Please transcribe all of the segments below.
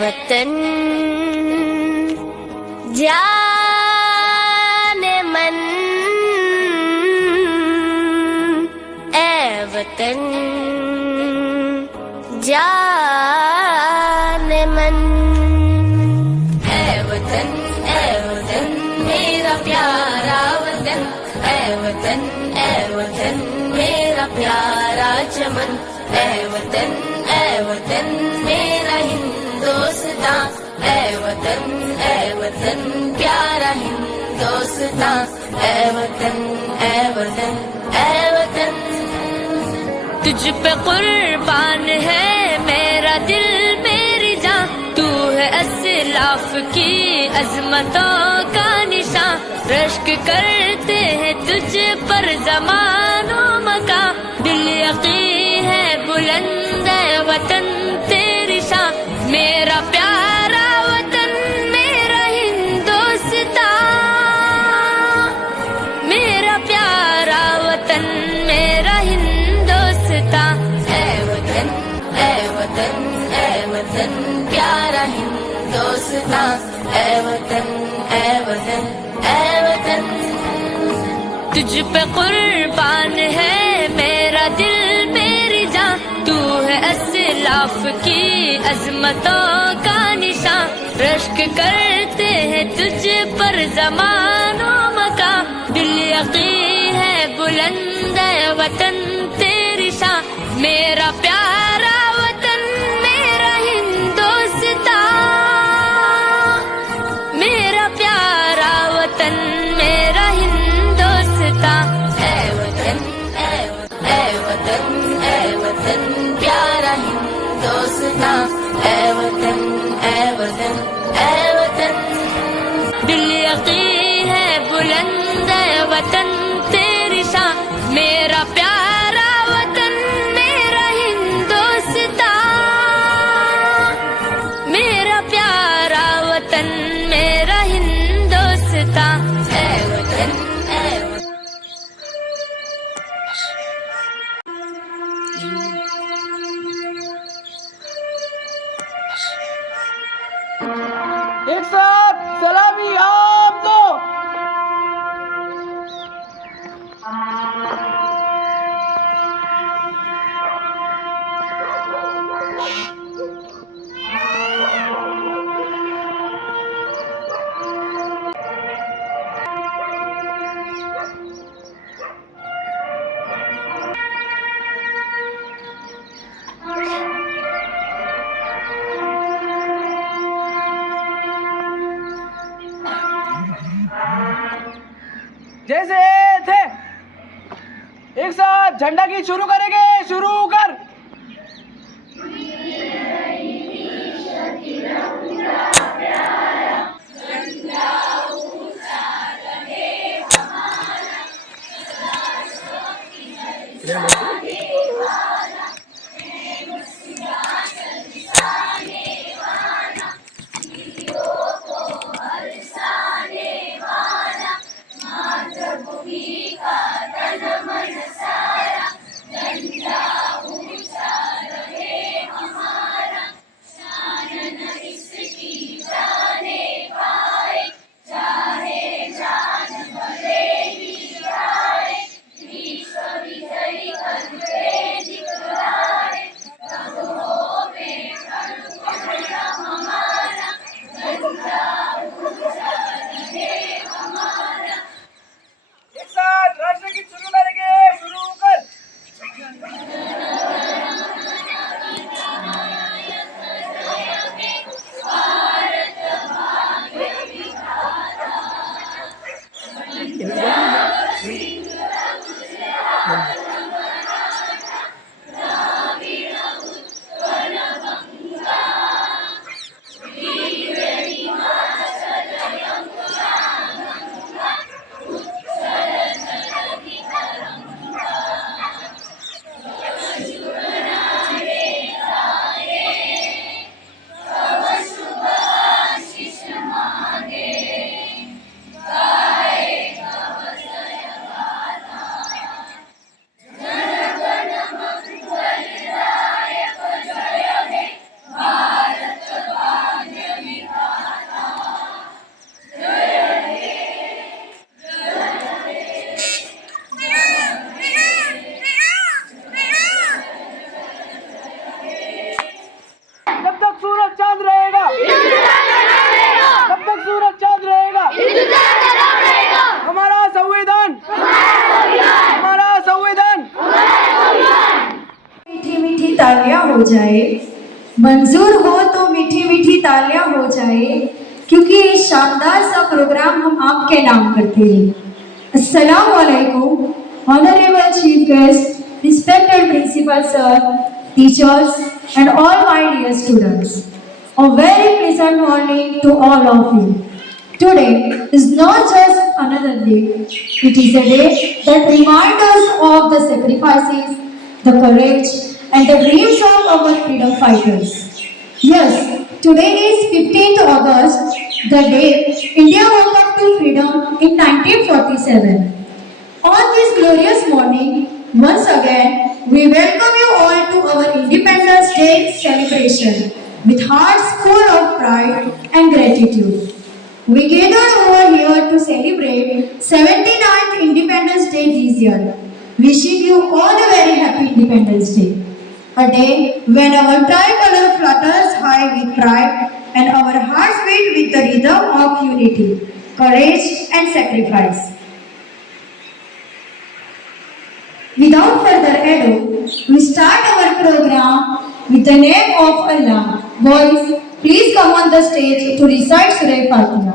वतन जाने मन, ए वतन जाने मन। ए वतन मेरा प्यारा वतन, ए वतन मेरा प्यारा चमन। ए वतन मेरा हिंदुस्तान, ए वतन प्यारा हिंदुस्तान। ए वतन तुझ पे कुर्बान है मेरा दिल मेरी जान, तू है अस्लाफ की अजमतों का निशान। रश्क करते हैं तुझ पर ज़मानो मका, दिल यकीन है बुलंद है वतन तेरी शान। मेरा प्यारा वतन मेरा हिंदुस्तान, मेरा प्यारा वतन मेरा हिंदुस्तान। ए वतन प्यारा हिंदुस्तान। ए वतन तुझ पे कुर्बान है मेरा दिल मेरी जान, तू है अस्लाफ की अजमतों का निशान। रश्क करते हैं तुझ पर ज़मानो मका, दिल यकीन है बुलंद है वतन तेरी शान। मेरा प्यारा वतन मेरा हिंदुस्तान, मेरा प्यारा वतन मेरा हिंदुस्तान। ए वतन प्यारा हिंदुस्तान। ए वतन दिल यकीन है बुलंद है वतन तेरी शान। मेरा प्यारा वतन मेरा हिंदुस्तान, मेरा प्यारा वतन मेरा हिंदुस्तान। ए वतन एक साथ सलामी आप तो। जैसे थे एक साथ झंडा की शुरू करेंगे, शुरू कर। हो जाए, मंजूर हो तो मीठी मीठी तालियां हो जाए, क्योंकि ये शानदार सा प्रोग्राम हम आपके नाम करते हैं। अस्सलाम वालेकुम, honourable chief guest, respected principal sir, teachers and all my dear students. A very pleasant morning to all of you. Today is not just another day, it is a day that reminds us of the sacrifices, the courage, and the dreams of our freedom fighters. Yes, today is 15th August, the day India woke up to freedom in 1947. On this glorious morning, once again, we welcome you all to our Independence Day celebration with hearts full of pride and gratitude. We gathered over here to celebrate 79th Independence Day this year. Wishing you all a very happy Independence Day. A day when our tricolor flutters high with pride and our hearts beat with the rhythm of unity, courage and sacrifice. Without further ado, we start our program with the name of Allah. Boys, please come on the stage to recite Surah Fatiha.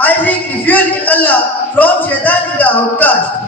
I seek refuge in Allah from Shaitan the outcast.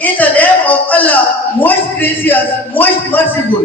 In the name of Allah, most gracious, most merciful.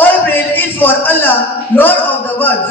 All praise is for Allah, Lord of the worlds.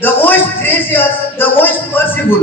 The most gracious, the most merciful.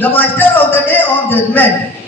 The master of the day of judgment.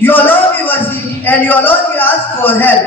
You alone we worship and you alone we ask for help.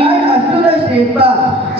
Guide us to the straight path.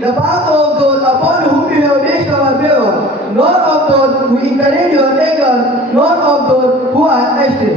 The path of those upon whom you have raised our favor, nor of those who encourage your anger, nor of those who are astray.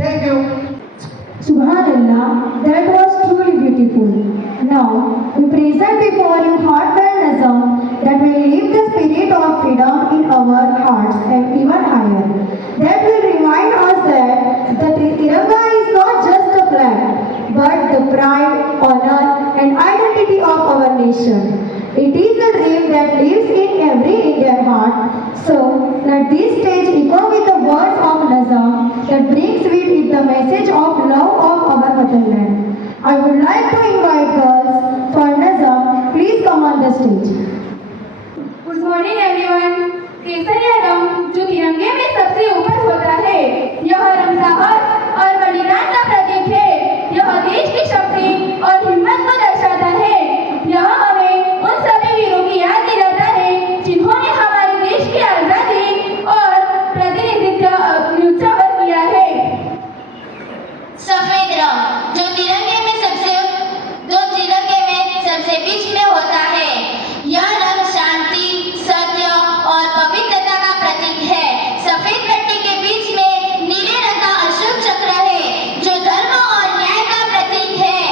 Thank you. Subhanallah, that was truly beautiful. Now, we present before you heartfelt nazam that will lift the spirit of freedom in our hearts and even higher. That will remind us that the Tiranga is not just a flag, but the pride, honor and identity of our nation. It is the dream that lives in every Indian heart. So, let this stage echo with the words of Nazam that brings with it the message of love of our motherland. I would like to invite girls for Nazam. Please come on the stage. Good morning everyone. केसरिया रंग जो तिरंगे में सबसे ऊपर होता है, यह रंग साहस और बलिदान का प्रतीक है। यह देश की शक्ति और हिम्मत को दर्शाता है। यह हमें उन सभी वीरों की याद दिलाता है जिन्होंने हमारे देश की आजादी और प्रतिनिधित्व न्यौछावर किया है। सफेद रंग जो तिरंगे में सबसे बीच में होता है, यह रंग शांति, सत्य और पवित्रता का प्रतीक है। सफेद पट्टी के बीच में नीले रंग का अशोक चक्र है जो धर्म और न्याय का प्रतीक है।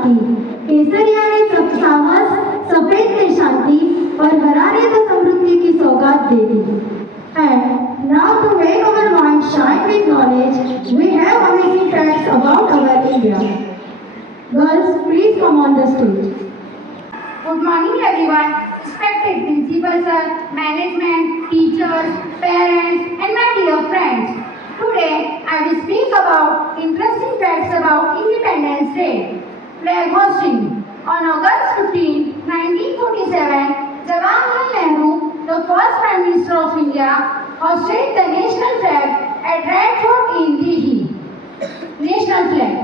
शांति। केसरिया ने सब साहस, सफेद ने शांति और हरा ने तो समृद्धि की सौगात दे दी। And now to make our mind shine with knowledge, we have amazing facts about our India. Girls, please come on the stage. Good morning everyone, respected principal sir, management, teachers, parents and my dear friends. Today I will speak about interesting facts about Independence Day. Flag hosting. On August 15, 1947, Jawaharlal Nehru, the first Prime Minister of India, hosted the national flag at Red Fort in Delhi. National flag.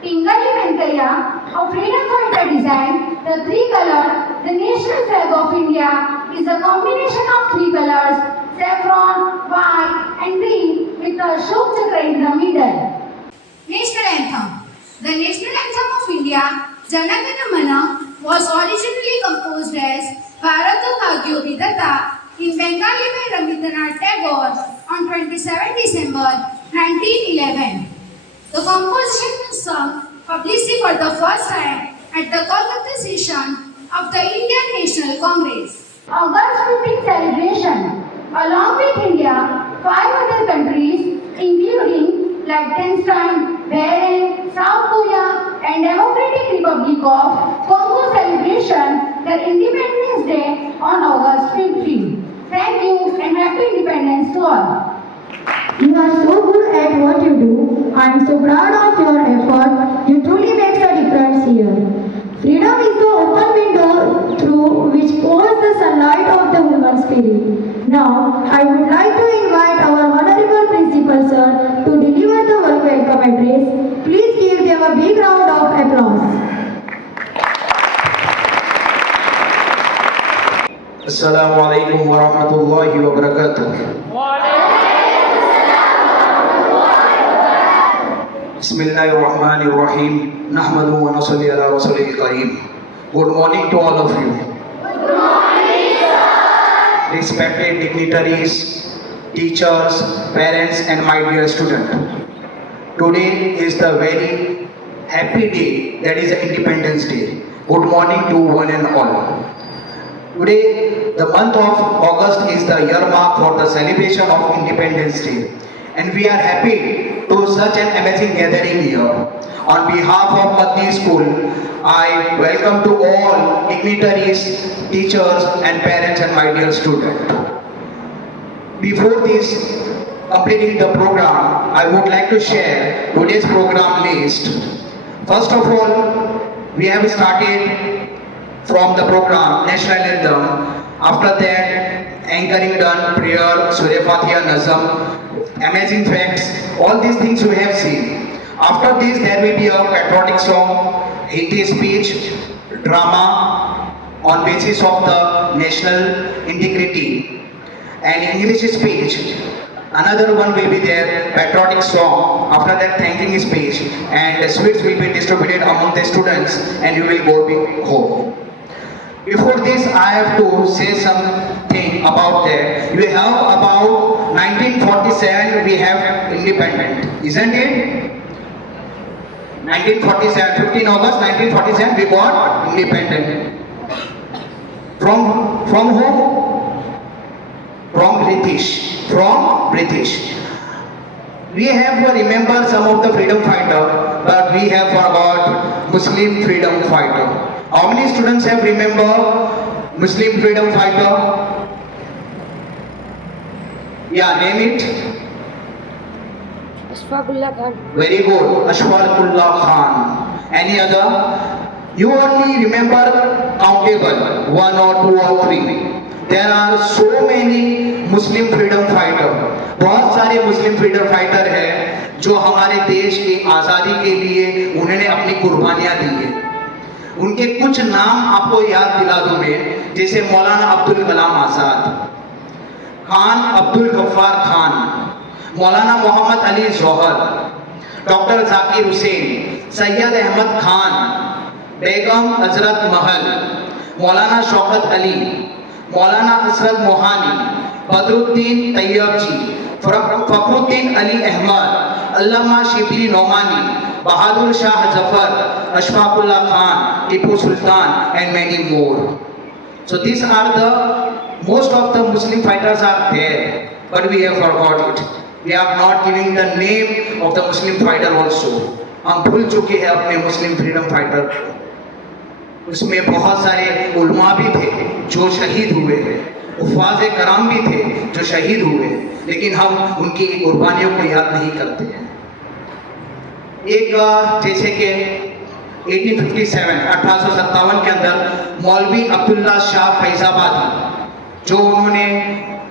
Pingali Venkaiah, a freedom fighter, designed the three-color. The national flag of India is a combination of three colors: saffron, white, and green, with a Ashok Chakra in the middle. National Anthem. The National Anthem of India, Jana Gana Mana, was originally composed as Bharata Bhagyo Vidata in Bengali by Rabindranath Tagore on 27 December 1911. The composition was sung publicly for the first time at the Kolkata session of the Indian National Congress. August 15 celebration. Along with India, 5 other countries, including Liechtenstein, Bahrain, South Korea, and Democratic Republic of Congo, celebration their Independence Day on August 15. Thank you and happy Independence to all. You are so good at what you do. I am so proud of your effort. You truly makes a difference here. Freedom is the open window through which pours the sunlight of the human spirit. Now, I would like to invite our Honorable Principal Sir to deliver the welcome address. Please give them a big round of applause. Assalamu alaikum wa rahmatullahi wa barakatuh. Bismillahirrahmanirrahim. Nahmadu wa nasalli ala rasulil kareem. Good morning to all of you. Good morning, sir. Respected dignitaries, teachers, parents and my dear student. Today is the very happy day, that is Independence Day. Good morning to one and all. Today, the month of August is the year mark for the celebration of Independence Day. And we are happy to such an amazing gathering here. On behalf of Madni School, I welcome to all dignitaries, teachers and parents and my dear student. Before this completing the program, I would like to share today's program list. First of all, we have started from the program National Anthem. After that, anchoring done, prayer, Surya Fatiha, Nazam, amazing facts, all these things we have seen. After this, there will be a patriotic song, Hindi speech, drama on basis of the national integrity, and English speech. Another one will be there, patriotic song. After that, thanking speech, and the sweets will be distributed among the students, and you will go home. Before this, I have to say something about that. We have about 1947, we have independent, isn't it? 1947, 15 August 1947, we got independent. From whom? From British. From British. We have remembered some of the freedom fighter, but we have forgot Muslim freedom fighter. How many students have remembered Muslim freedom fighter? Yeah, name it. Ashfaqullah Khan. Very good, Ashfaqullah Khan. Any other? You only remember countable, 1 or 2 or 3. There are so many Muslim freedom fighter. बहुत सारे मुस्लिम freedom fighter हैं जो हमारे देश की आज़ादी के लिए उन्होंने अपनी कुर्बानियाँ दी है. उनके कुछ नाम आपको याद दिला दूं मैं, जैसे मौलाना अब्दुल कलाम आज़ाद, खान अब्दुल गफ्फार खान, मौलाना मोहम्मद अली जौहर, doctor Zakir Hussain, Syed Ahmad Khan, Begum Hazrat Mahal, Maulana Shaukat Ali, Maulana Asrad Mohani, Badruddin Tayyab ji, Fakhruddin Ali Ahmad, Allama Shibli Nomani, Bahadur Shah Zafar, Ashfaqullah Khan, Tipu Sultan, and many more. So these are the most of the Muslim fighters are there, but we have forgot it. We are not giving the name of the Muslim fighter also. हम भूल चुके हैं अपने मुस्लिम freedom fighter को। उसमें बहुत सारे उलमा भी थे जो शहीद हुए हैं, उफ़ाज़ कराम भी थे जो शहीद हुए, लेकिन हम उनकी कुर्बानियों को याद नहीं करते हैं। एक जैसे कि 1857 के अंदर मौलवी अब्दुल्ला शाह फैजाबादी, जो उन्होंने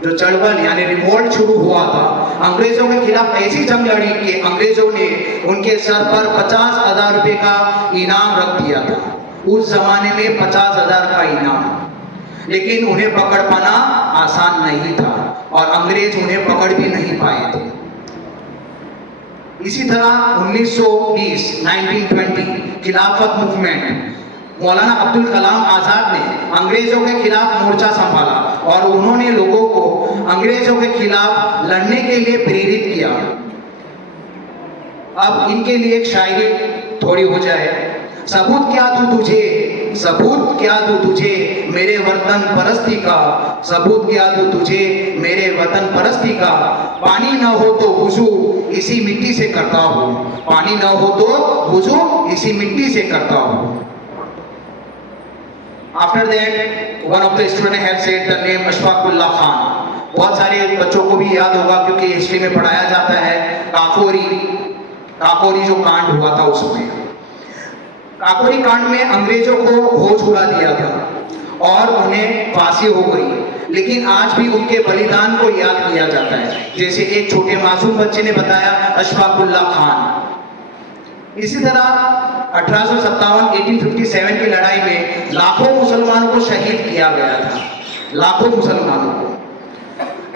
जो चढ़वल यानी रिवोल्ट शुरू हुआ था, अंग्रेजों के खिलाफ ऐसी जंग लड़ी कि अंग्रेजों ने उनके सर पर 50,000 रुपए का इनाम रख दिया था। उस जमाने में 50,000 का इनाम, लेकिन उन्हें पकड़ पाना आसान नहीं था और अंग्रेज उन्हें पकड़ भी नहीं पाए थे। इसी तरह 1920 खिलाफत मूवमेंट, मौलाना अब्दुल कलाम आज़ाद ने अंग्रेजों के खिलाफ मोर्चा संभाला और उन्होंने लोगों को अंग्रेजों के खिलाफ लड़ने के लिए प्रेरित किया। अब इनके लिए एक शायरी थोड़ी हो जाए। सबूत क्या दूं तुझे, सबूत क्या दूं तुझे मेरे वतन परस्ती का, सबूत क्या दूं तुझे मेरे वतन परस्ती का, पानी न हो तो वुजू इसी मिट्टी से करता हूँ, पानी न हो तो वुजू इसी मिट्टी से करता हूँ। After that, one of the students had said the name Ashfaqullah Khan. बहुत सारे बच्चों को भी याद होगा क्योंकि हिस्ट्री में पढ़ाया जाता है काकोरी जो कांड हुआ था। उसमें काकोरी कांड में अंग्रेजों को होश उड़ा दिया था और उन्हें फांसी हो गई, लेकिन आज भी उनके बलिदान को याद किया जाता है। जैसे एक छोटे मासूम बच्चे ने बताया, अशफाकुल्ला खान। इसी तरह 1857 की लड़ाई में लाखों मुसलमानों को शहीद किया गया था, लाखों मुसलमानों को।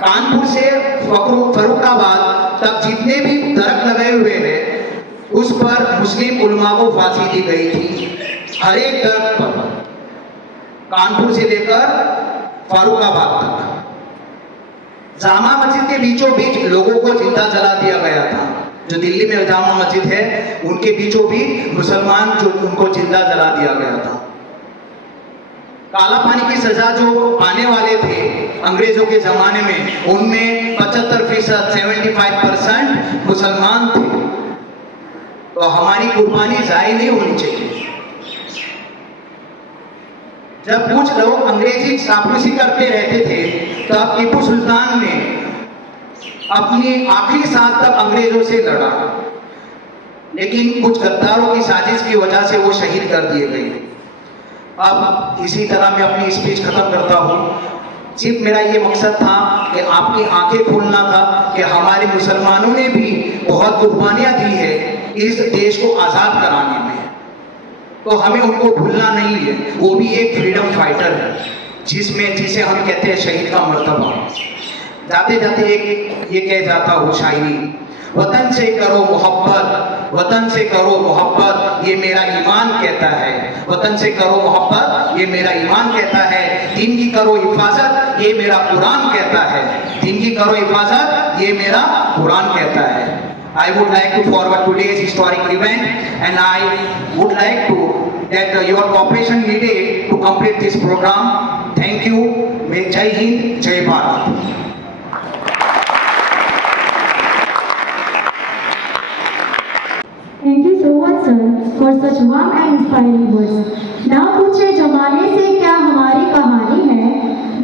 कानपुर से फरुखाबाद तक जितने भी दरख्त लगे हुए हैं उस पर मुस्लिम उलमा को फांसी दी गई थी, हर एक दरख्त पर, कानपुर से लेकर फरुखाबाद तक। जामा मस्जिद के बीचों बीच लोगों को जिंदा जला दिया गया था। जो दिल्ली में जामा मस्जिद है उनके बीचों बीच मुसलमान जो उनको जिंदा जला दिया गया था। काला पानी की सजा जो पाने वाले थे अंग्रेजों के जमाने में, उनमें 75% 75% मुसलमान थे। तो हमारी कुर्बानी जायज़ नहीं होनी चाहिए। जब कुछ लोग अंग्रेजी चापलूसी करते रहते थे तब टीपू सुल्तान ने अपनी आखिरी सांस तक अंग्रेजों से लड़ा, लेकिन कुछ गद्दारों की साजिश की वजह से वो शहीद कर दिए गए। अब इसी तरह मैं अपनी स्पीच खत्म करता हूँ। सिर्फ मेरा ये मकसद था कि आपकी आंखें खोलना था कि हमारे मुसलमानों ने भी बहुत कुर्बानियाँ दी है इस देश को आज़ाद कराने में, तो हमें उनको भूलना नहीं है। वो भी एक फ्रीडम फाइटर है जिसे हम कहते हैं शहीद का मर्तबा। जाते जाते एक ये कह जाता हूँ शायरी, वतन से करो मोहब्बत, वतन से करो मोहब्बत ये मेरा ईमान कहता है, वतन से करो मोहब्बत ये मेरा ईमान कहता है, दीन की करो हिफाजत ये मेरा कुरान कहता है, दीन की करो हिफाजत ये मेरा कुरान कहता है। I would like to forward today's historic event and I would like to that your cooperation needed to complete this program. Thank you. Jai Hind, Jai Bharat. Thank you so much, sir, for such warm and inspiring words. ना पूछे जमाने से क्या हमारी कहानी है,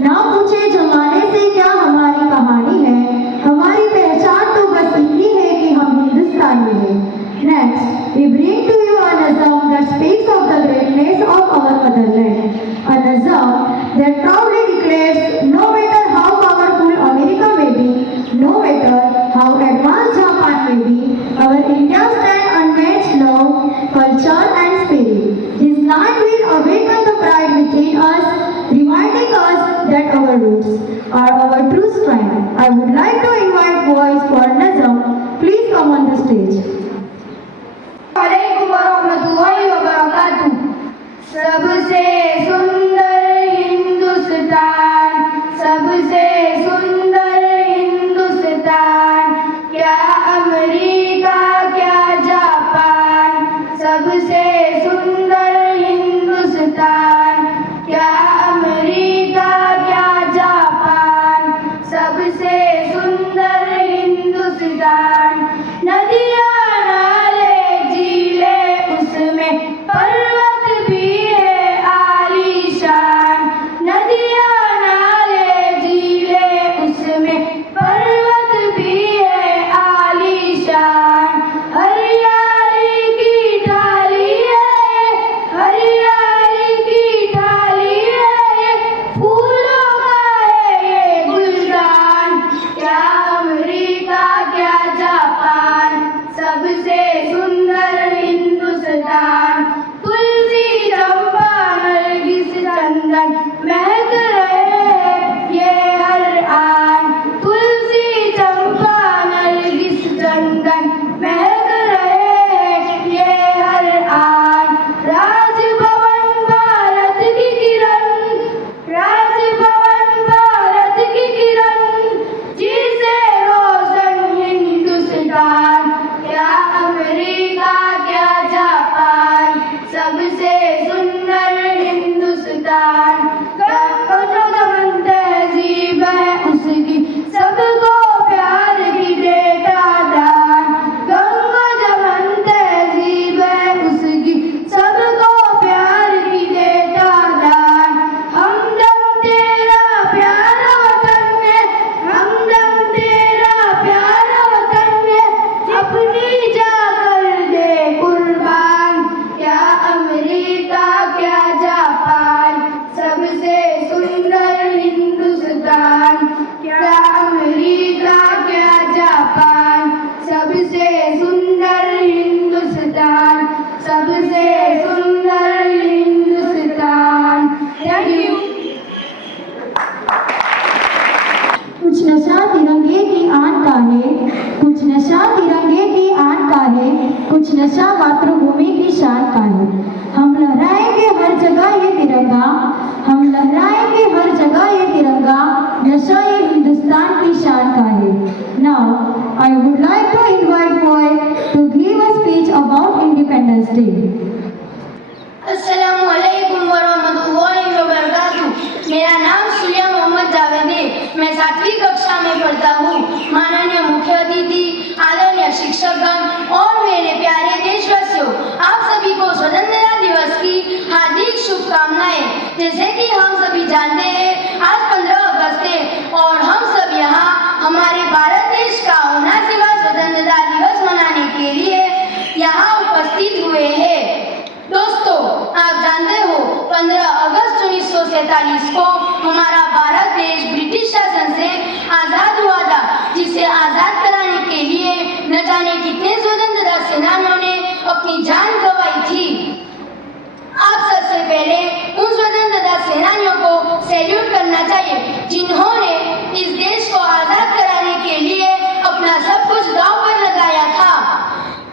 ना पूछे जमाने से क्या हमारी कहानी है, हमारी पहचान तो बस इतनी है कि हम हिंदुस्तानी हैं। Next, we bring to you a nazam that speaks of the greatness of our motherland. A nazam that proudly declares, no matter how powerful America may be, no matter how advanced Japan may be, our India stands unmatched love, culture and spirit. This land will awaken the pride within us, reminding us that our roots are our true strength. I would like to invite boys for nazam. Please come on the stage. वालेकुम वरहमतुल्लाहि वबरकातुह। सबसे सुंदर हिंदुस्तान, सबसे सुंदर हिंदुस्तान, क्या America क्या Japan, सबसे सबसे सुंदर हिंदुस्तान, क्या अमेरिका क्या जापान, सबसे सुंदर हिंदुस्तान। नदियाँ नाले झीले उसमें पर्वत भी है आलीशान, नदियाँ नाले झीले उसमें पर्वत भी है आलीशान। हरियाली की डाली है, हरियाली की डाली है, फूलों का है ये गुलदान, क्या अमेरिका क्या जापान, सबसे सुंदर हिंदुस्तान। तुलसी चंपा नरगिस चंदन महक रहे हैं ये हर आन, तुलसी चंपा नरगिस चंदन महक रहे हैं ये हर आन। राजभवन भारत की किरण, राजभवन भारत की किरण, जिसे रोशन हिंदुस्तान, क्या अमेरिका क्या जापान, सबसे सुंदर हिंदुस्तान। गंगोजमन तहजीब है उसकी, सबको प्यार की देता दान, गंगोजमन तहजीब है उसकी, सबको प्यार की देता दान। हमदम तेरा प्यारा वतन है, हमदम तेरा प्यारा वतन है, अपनी जाकर दे कुर्बान, क्या अमेरिका क्या जापान, सबसे सुंदर हिंदुस्तान, क्या अमेरिका क्या जापान, सबसे सुंदर हिंदुस्तान, सबसे सुंदर हिंदुस्तान। Thank you. कुछ नशा तिरंगे की आन का है, कुछ नशा तिरंगे की आन का है, कुछ नशा मातृभूमि की शान का है। हम लहराएंगे हर जगह ये तिरंगा, हम लहराएंगे हर जगह ये तिरंगा, नशा ये हिंदुस्तान की शान का है। Now I would like to invite poet to give a speech about Independence डे। अस्सलामु अलैकुम वरहमतुल्लाहि वबरकातुहू। मेरा नाम सुलिया मोहम्मद जावेद है। मैं 7वीं कक्षा में पढ़ता हूँ। माननीय मुख्य अतिथि, आदरणीय शिक्षकगण और मेरे प्यारे देशवासियों, आप सभी को स्वतंत्रता दिवस की हार्दिक शुभकामनाएं। जैसे कि हम सभी जानते हैं, आज 15 अगस्त है और हम सब यहाँ हमारे भारत देश का 79वां स्वतंत्रता दिवस मनाने के लिए यहाँ उपस्थित हुए हैं। दोस्तों, आप जानते हो 15 अगस्त 1947 को हमारा भारत देश ब्रिटिश शासन से आज़ाद हुआ था, जिसे आज़ाद कराने के लिए न जाने कितने स्वतंत्रता सेनानियों ने अपनी जान गंवाई थी। आप सबसे पहले उन स्वतंत्रता सेनानियों को सैल्यूट करना चाहिए, जिन्होंने इस देश को आज़ाद कराने के लिए अपना सब कुछ दांव पर लगाया था।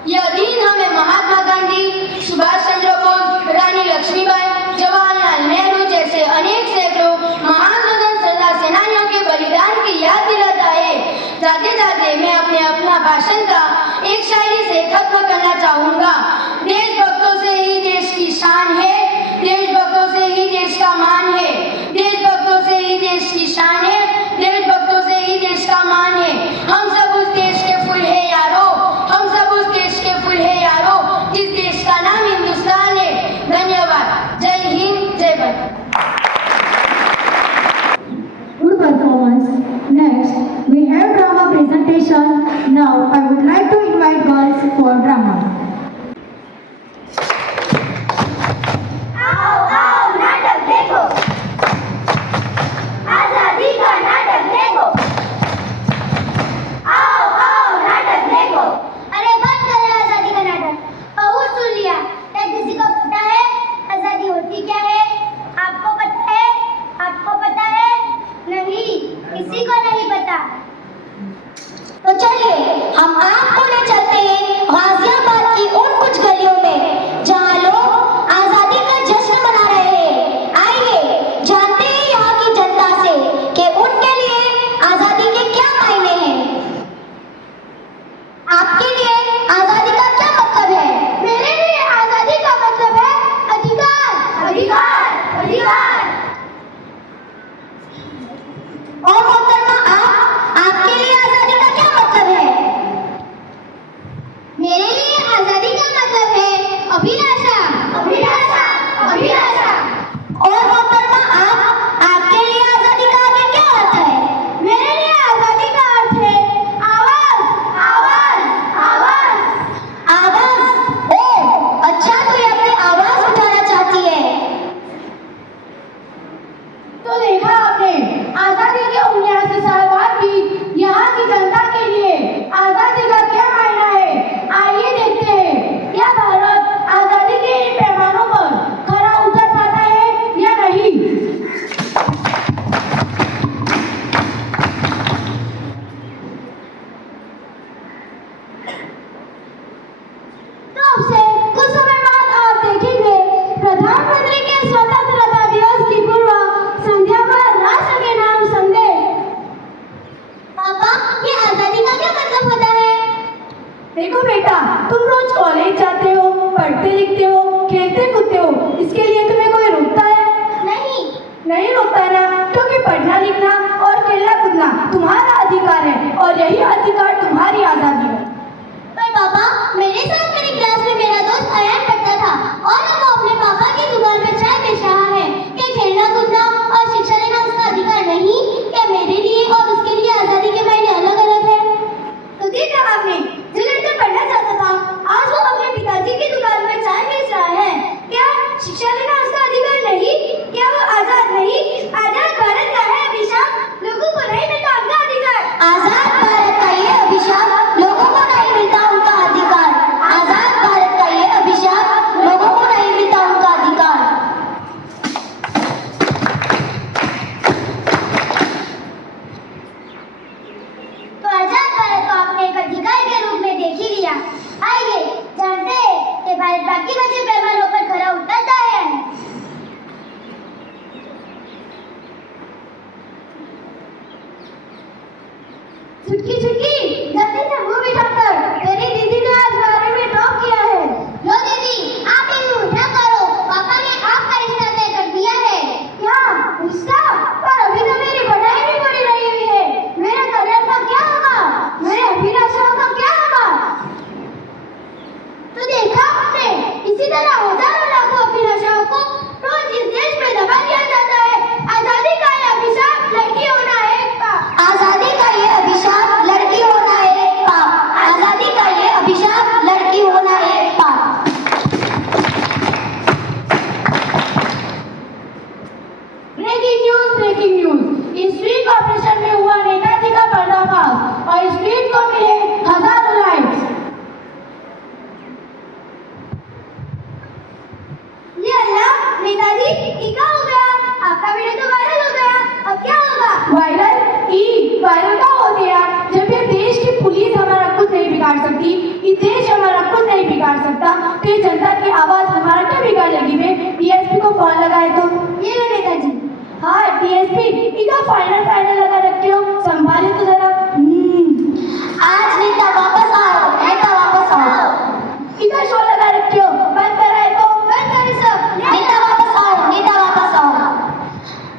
यह दिन हमें महात्मा गांधी, सुभाष चंद्र बोस, रानी लक्ष्मीबाई, जवाहरलाल नेहरू जैसे अनेक सैकड़ों महान स्वतंत्रता सेनानियों के बलिदान की याद दिलाता है। जाते जाते मैं अपना भाषण का एक शायरी से खत्म करना चाहूँगा। देश नेताजी ये क्या हो गया? आपका वीडियो तो वायरल हो गया, अब क्या होगा? वायरल का होती है जब ये देश की पुलिस हमारा कुछ नहीं बिगाड़ सकती, ये देश हमारा कुछ नहीं बिगाड़ सकता, तो ये जनता की आवाज हमारा क्या बिगाड़ लगी बे? डीएसपी को फोन लगाए तो ये ले नेताजी। हाँ डीएसपी इनका फाइनल लगा रखे हो, संभाले तो जरा। आज नेता वापस आओ, नेता वापस आओ। इधर शो लगा रखे हो, बंद कराए तो बंद करे सब। नेता वापस आओ, नेता वापस आओ।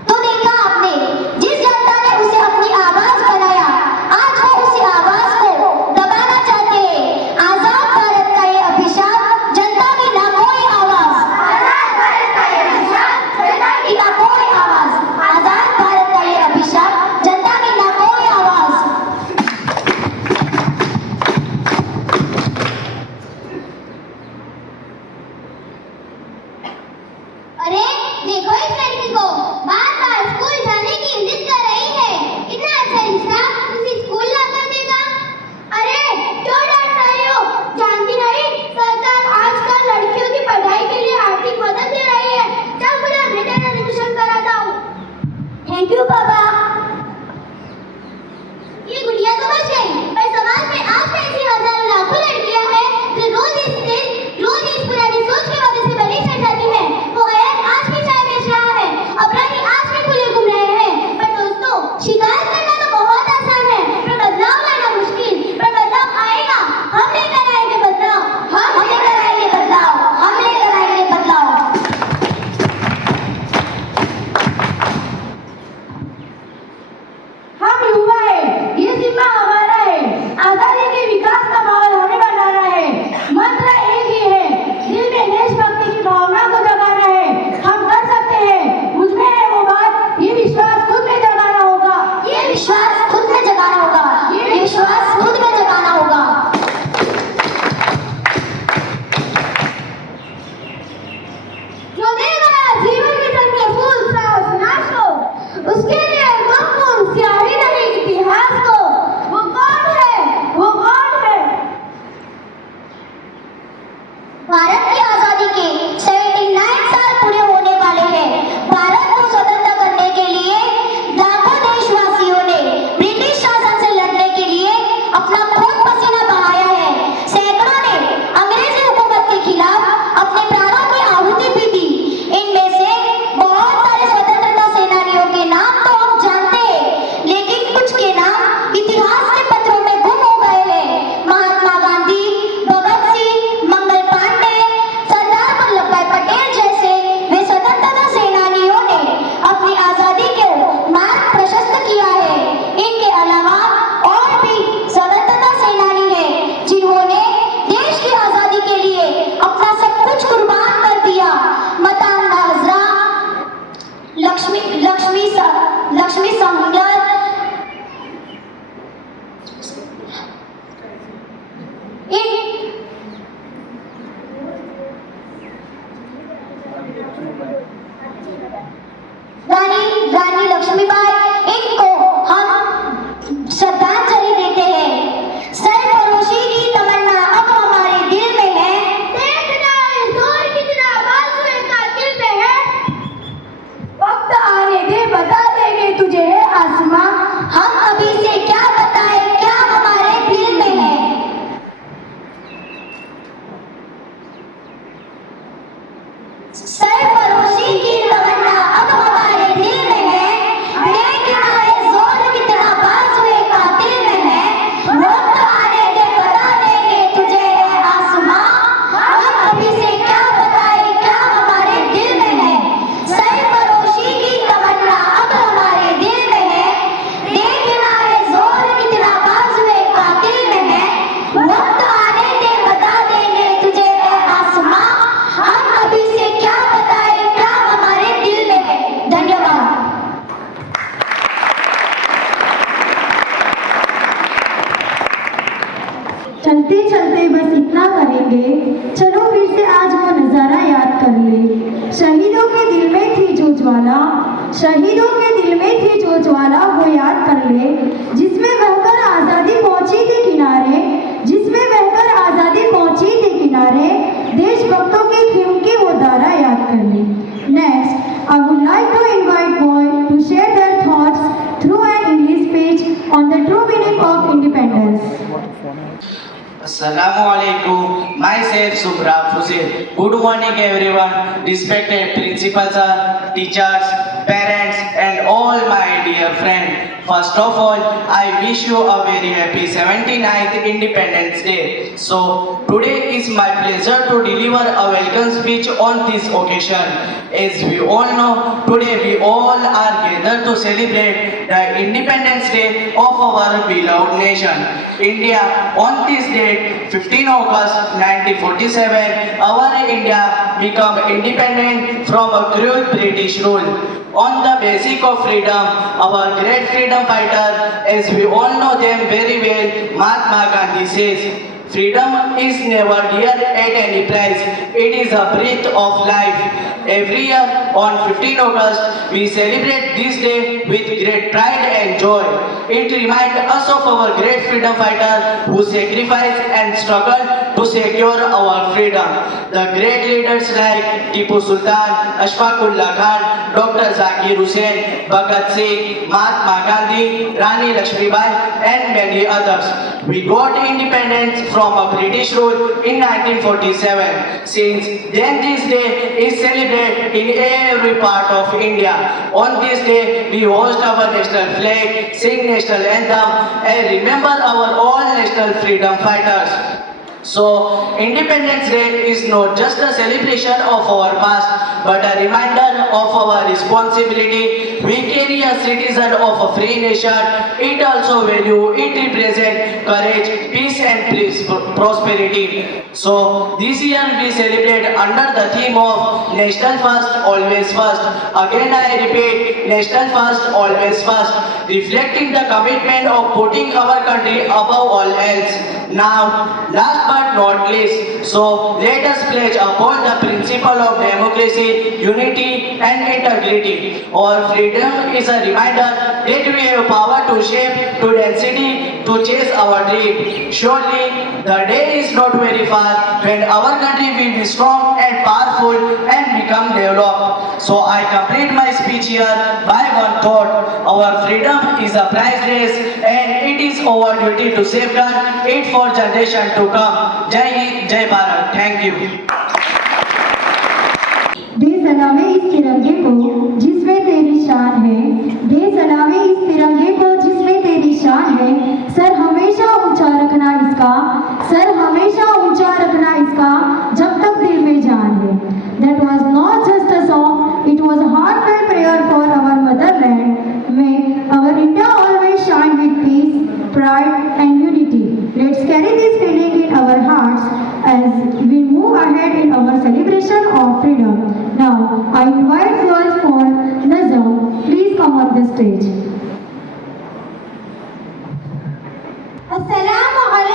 तो देखा आपने, जिस जनता ने उसे अपनी आवाज बनाया, आज वो उसी आवाज को दबाना चाहते हैं। आजाद भारत का ये अभिशाप जनता की ना कोई आवाज, आजाद भारत का ये अभिशाप जनता की ना कोई आवाज, आजाद भारत का ये अभिशाप जनता की ना कोई आवाज। अरे देखो इस लड़की को, बार-बार स्कूल जाने की जिद कर रही है। कितना अच्छा रिश्ता उसे स्कूल ला कर देगा। अरे क्यों डांट रही हो? जानती नहीं सरकार आजकल लड़कियों की पढ़ाई के लिए आर्थिक मदद दे रही है। चल मुझे बेटे का एडमिशन कराता हूँ। थैंक यू पापा। ये गुड़िया तो बच गई, पर समाज में आज भी ऐसी हजारों लाखों लड़कियां हैं जो रोज इस पुरानी सोच की वजह से बलि चढ़ जाती है। वो गैर आज भी चाय बेच रहा है, अपराधी आज भी खुले घूम रहे हैं। पर दोस्तों शिकायत करना तो बहुत आसान है, पर बदलाव लाना मुश्किल। पर बदलाव आएगा, हम लेकर आएंगे बदलाव, हम लेकर आएंगे बदलाव, हम लेकर आएंगे बदलाव। हम युवा है, ये जिम्मा हमारा है। आजादी के विकास का माहौल हमें बनाना है। मंत्र एक ही है, दिल में देशभक्ति की भावना को जगाना है। हम कर सकते हैं, मुझमें है वो बात, ये विश्वास खुद में जगाना होगा। ये विश्वास खुद में जगाना होगा, ये विश्वास खुद में जगाना होगा। जो दे गया जीवन मिशन के फूल साहस नाश को, उसके लिए महत्वपूर्ण स्याही नहीं इतिहास को। वो कौन है? वो कौन है? भारत की आजादी के 79 साल पूरे होने वाले हैं। भारत को स्वतंत्र करने के लिए लाखों देशवासियों ने ब्रिटिश शासन से लड़ने के लिए अपना खून पसीना बहाया है। सैकड़ों ने अंग्रेजी हुकूमत के खिलाफ अपने प्राणों की आहुति भी दी। इनमें से बहुत सारे स्वतंत्रता सेनानियों के नाम तो हम जानते हैं, लेकिन कुछ के नाम इतिहास के पत्रों में गुम हो गए हैं। महात्मा गांधी, भगत सिंह, मंगल पांडे, सरदार वल्लभ भाई पटेल जैसे वे स्वतंत्रता सेनानियों ने अपनी आजादी के मार्ग प्रशस्त किया है। इनके अलावा और भी स्वतंत्रता सेनानी हैं जिन्होंने देश की आजादी के लिए अपना सब कुछ कुर्बान कर दिया। मताना हजरा, लक्ष्मी सहगल, रानी लक्ष्मीबाई, इनको हम श्रद्धांजलि देते हैं। सरफरोशी की तमन्ना अब हमारे दिल में है। देखना है जोर कितना बाजुए का दिल में है। वक्त आने दे, बता देंगे तुझे है आसमां। हम अभी से क्या बताए, क्या हमारे दिल में है। सरफरोशी की तमन्ना अब हमारे दिल में है। देखना है जोर कितना बाजुए का दिल में है। वक्त आने दे, बता देंगे तुझे है आसमां। हम अभी से क्या बताए, क्या हमारे दिल में है। सरफरोशी की तमन्ना अब हमारे दिल में है। देखना है जोर कितना बाजुए का दिल में है। वक्त आने दे, बता देंगे तुझे है आसमां। हम अभी से क्या बताए, क्या हमारे दिल में है। धन्यवाद। चलते चलते बस इतना करेंगे, चलो फिर से आज वो नज़ारा याद कर ले। शहीदों के दिल में थी जो ज्वाला, शहीदों के दिल में थी जो ज्वाला, वो याद कर ले। जिसमें बहकर आज़ादी पहुंची थी किनारे, जिसमें बहकर आज़ादी पहुंची थी किनारे। देशभक्तों की खून की वो धारा याद कर ले। Assalamualaikum. Myself Subrab Hussain. Good morning everyone. Respected principal sir, teachers, parents and all my dear friends. First of all, I wish you a very happy 79th Independence Day. So, today is my pleasure to deliver a welcome speech on this occasion. As we all know, today we all are gathered to celebrate the Independence Day of our beloved nation, India. On this date, 15 August 1947, our India became independent from a cruel British rule. On the basis of freedom, our great freedom fighter, as we all know them very well, Mahatma Gandhi says, freedom is never dear at any price. It is a breath of life. Every year on 15 August, we celebrate this day with great pride and joy. It reminds us of our great freedom fighter who sacrificed and struggled to secure our freedom. The great leaders like Tipu Sultan, Ashfaqullah Khan, Dr. Zakir Hussain, Bhagat Singh, Mahatma Gandhi, Rani Lakshmibai and many others. We got independence from a British rule in 1947. Since then this day is celebrated in every part of India. On this day we host our national flag, sing national anthem and remember our all national freedom fighters. So, Independence Day is not just a celebration of our past, but a reminder of our responsibility. We carry a citizen of a free nation. It also value, it represents courage, peace and prosperity. So, this year we celebrate under the theme of National First, Always First. Again I repeat, National First, Always First, reflecting the commitment of putting our country above all else. Now, last but not least, so let us pledge upon the principle of democracy, unity and integrity. Our freedom is a reminder that we have power to shape, to density, to chase our dream. Surely, the day is not very far when our country will be strong and powerful and become developed. So I complete my speech here by one thought. Our freedom is a priceless and it is our duty to safeguard it for generation to come. Jai Hind, Jai Bharat. Thank you. They Salameh इस तिरंगे को जिसमें तेरी शान है, दे Salameh इस तिरंगे को जिसमें तेरी शान है, सर हमेशा ऊंचा रखना इसका, सर हमेशा ऊंचा रखना इसका, जब तक दिल में जान है. That was not just a song, it was a heartfelt prayer for our motherland. May our India always shine with peace, pride and unity. Let's carry this feeling in our hearts as we move ahead in our celebration of freedom. Now, I invite girls for Nazam. Please come on the stage. Assalamu alaikum.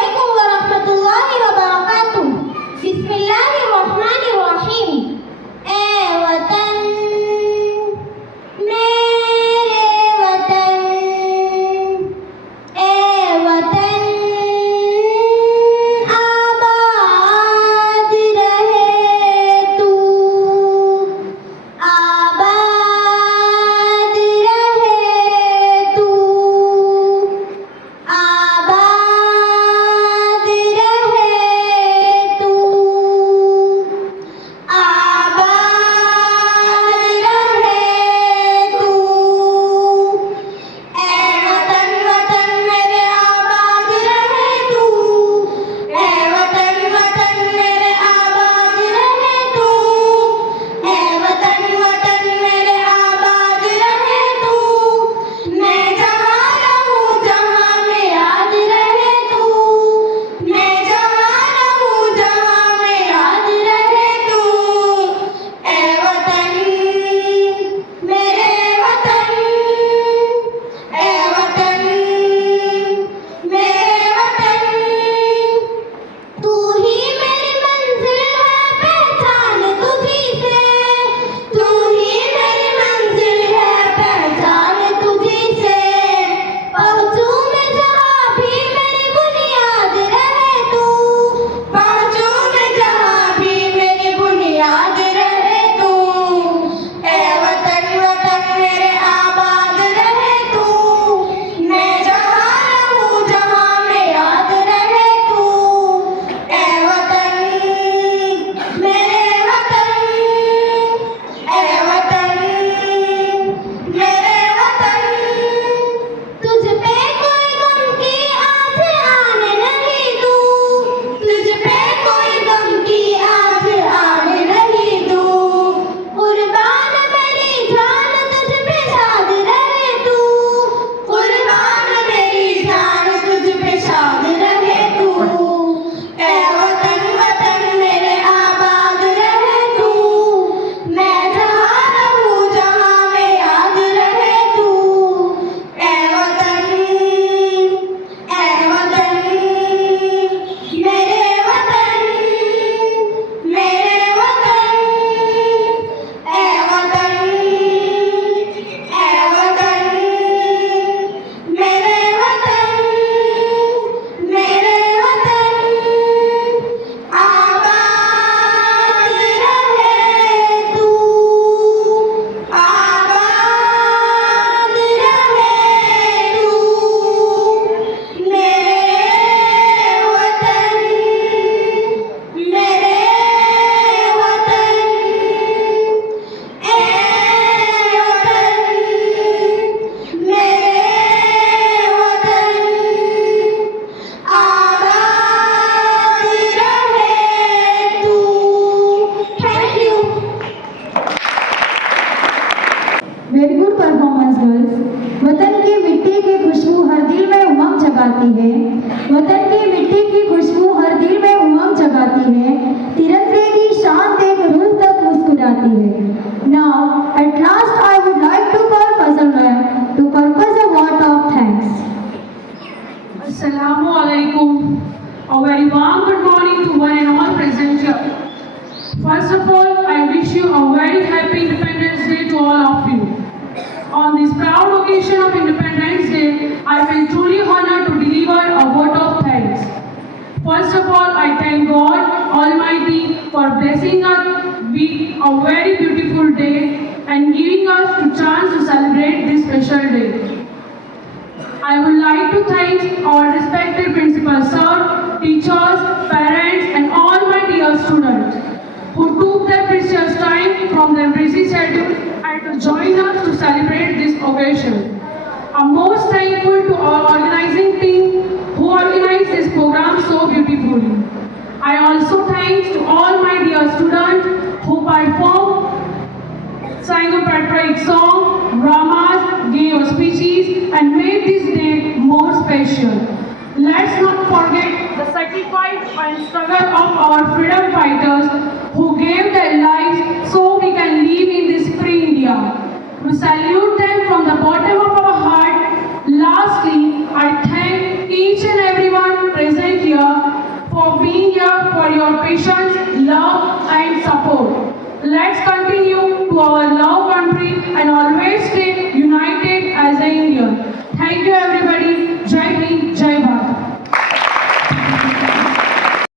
है। वतन की मिट्टी की खुशबू हर दिल में उमंग जगाती है। तिरंगे की शान देख रूह तक मुस्कुराती है। Now, at last, I would like to call Fazal Ma'am to purpose a vote of thanks. Assalamu alaikum. A very warm good morning to one and all present here. First of all, I wish you a very happy Independence Day to all of you. On this proud occasion of Independence Day, I feel truly honored to deliver a vote of thanks. First of all, I thank God Almighty for blessing us with a very beautiful day and giving us the chance to celebrate this special day. I would like to thank our respected principal sir, teachers, parents and all my dear students who took their precious time from their busy schedule and to join us to celebrate this occasion. I'm most thankful to our organizing team who organized this program so beautifully. I also thank to all my dear students who performed, sang a patriotic song, dramas, gave speeches and made this day more special. Let's not forget the sacrifice and struggle of our freedom fighters who gave their lives so we can live in this free India. We salute them from the bottom of our heart. Lastly, I thank each and everyone present here for being here, for your patience, love